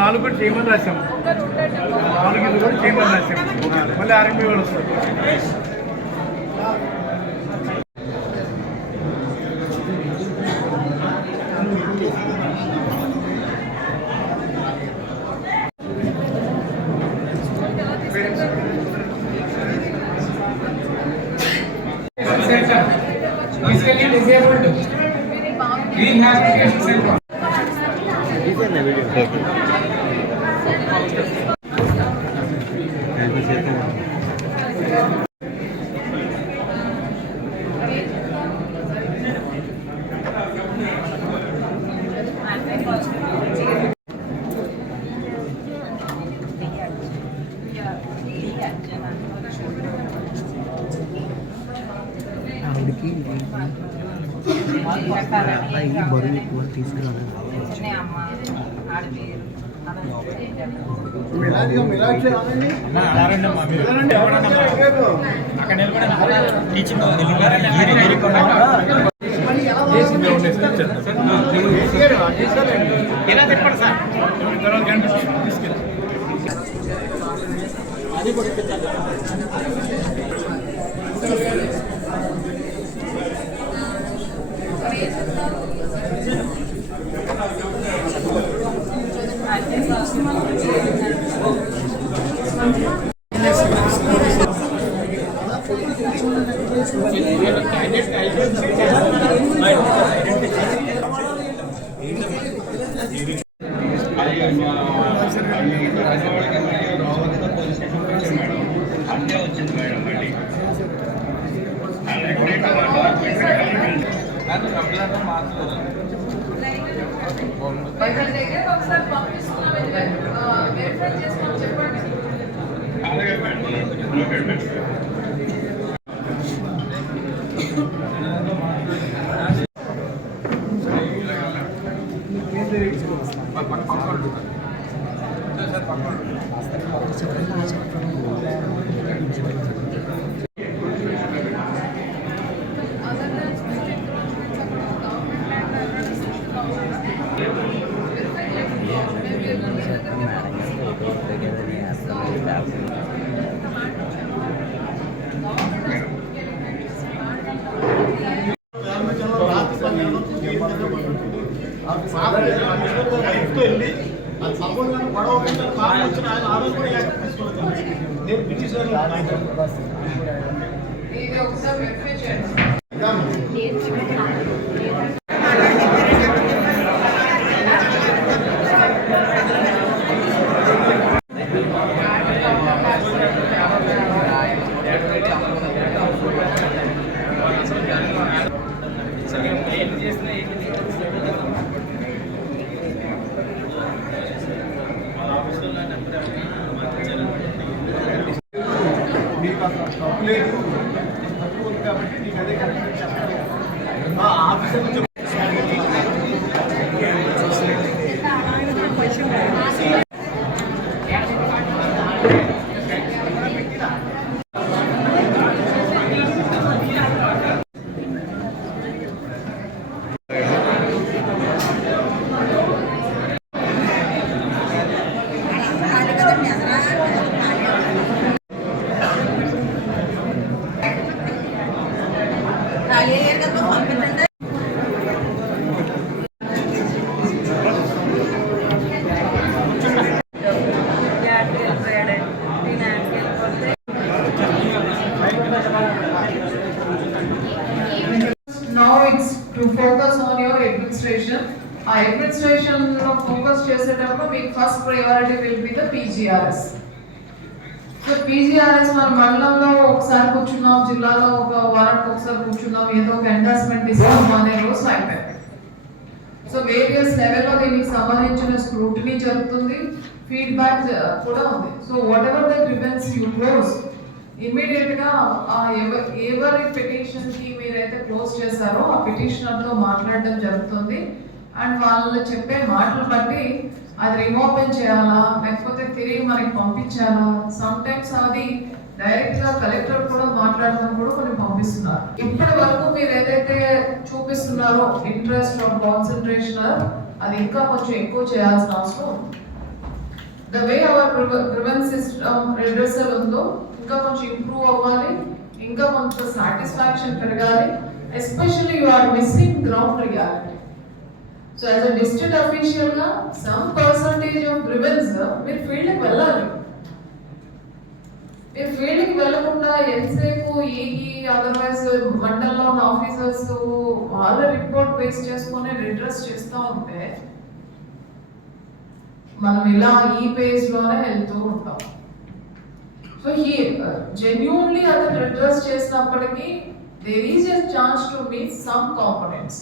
4 కూడా చేయమని రాశాము. 4 ఇది కూడా చేయమని రాశాము. మళ్ళీ ఆర్ఎంపీ వాళ్ళు వస్తారు. Physically disabled, we have education center. బరువు ఎక్కువ తీసుకురావాలి. Administration focus చేసేటప్పుడు మీకు first priority will be the PGRS. So PGRS మన మండలంలో ఒకసారి కూర్చున్నాం, జిల్లాలో ఒక వారానికి ఒకసారి కూర్చున్నాం, ఏదో ఒక ఎండార్స్మెంట్ ఇస్తాము అనే రోజు అయిపోయింది. సో వేరియస్ లెవెల్లో దీనికి సంబంధించిన స్క్రూటినీ జరుగుతుంది, ఫీడ్బ్యాక్ కూడా ఉంది. So what ever the grievance you close, immediate గా ఎవరి పిటిషన్ కి మీరైతే క్లోజ్ చేశారో ఆ పిటిషనర్ తో మాట్లాడడం జరుగుతుంది. అండ్ వాళ్ళు చెప్పే మాటలు బట్టి అది రిమోపెన్ చేయాలా లేకపోతే తిరిగి మనకి పంపించాలా, సమ్ టైమ్స్ అది డైరెక్ట్ గా కలెక్టర్ కూడా మాట్లాడడం కూడా కొన్ని పంపిస్తున్నారు. ఇప్పటి వరకు మీరు ఏదైతే చూపిస్తున్నారో ఇంట్రెస్ట్ ఆర్ కాన్సన్ట్రేషన్, అది ఇంకా కొంచెం ఎక్కువ చేయాల్సిన అవసరం ఉంది. The way our grievance system redressal ఉందో ఇంకా కొంచెం ఇంప్రూవ్ అవ్వాలి, ఇంకా కొంత సాటిస్ఫాక్షన్ పెరగాలి. Especially you are missing ground reality. So as a district official గా సమ్ పర్సంటేజ్ ఆఫ్ గ్రివెన్స్ మీరు ఫీల్డ్కి వెళ్ళాలి. మీరు ఫీల్డ్కి వెళ్ళకుండా ఎంతసేపు ఈగి అదర్వైజ్ మండలంలో ఉన్న ఆఫీసర్స్ వాళ్ళ రిపోర్ట్ బేస్ చేసుకొని రిడ్రెస్ చేస్తూ ఉంటే మనం ఇలా ఈ పేజ్ లోనే వెళ్తూ ఉంటాం. సో హీ జెన్యూన్లీ అతను రిడ్రెస్ చేసినప్పటికీ there is a chance to miss some components.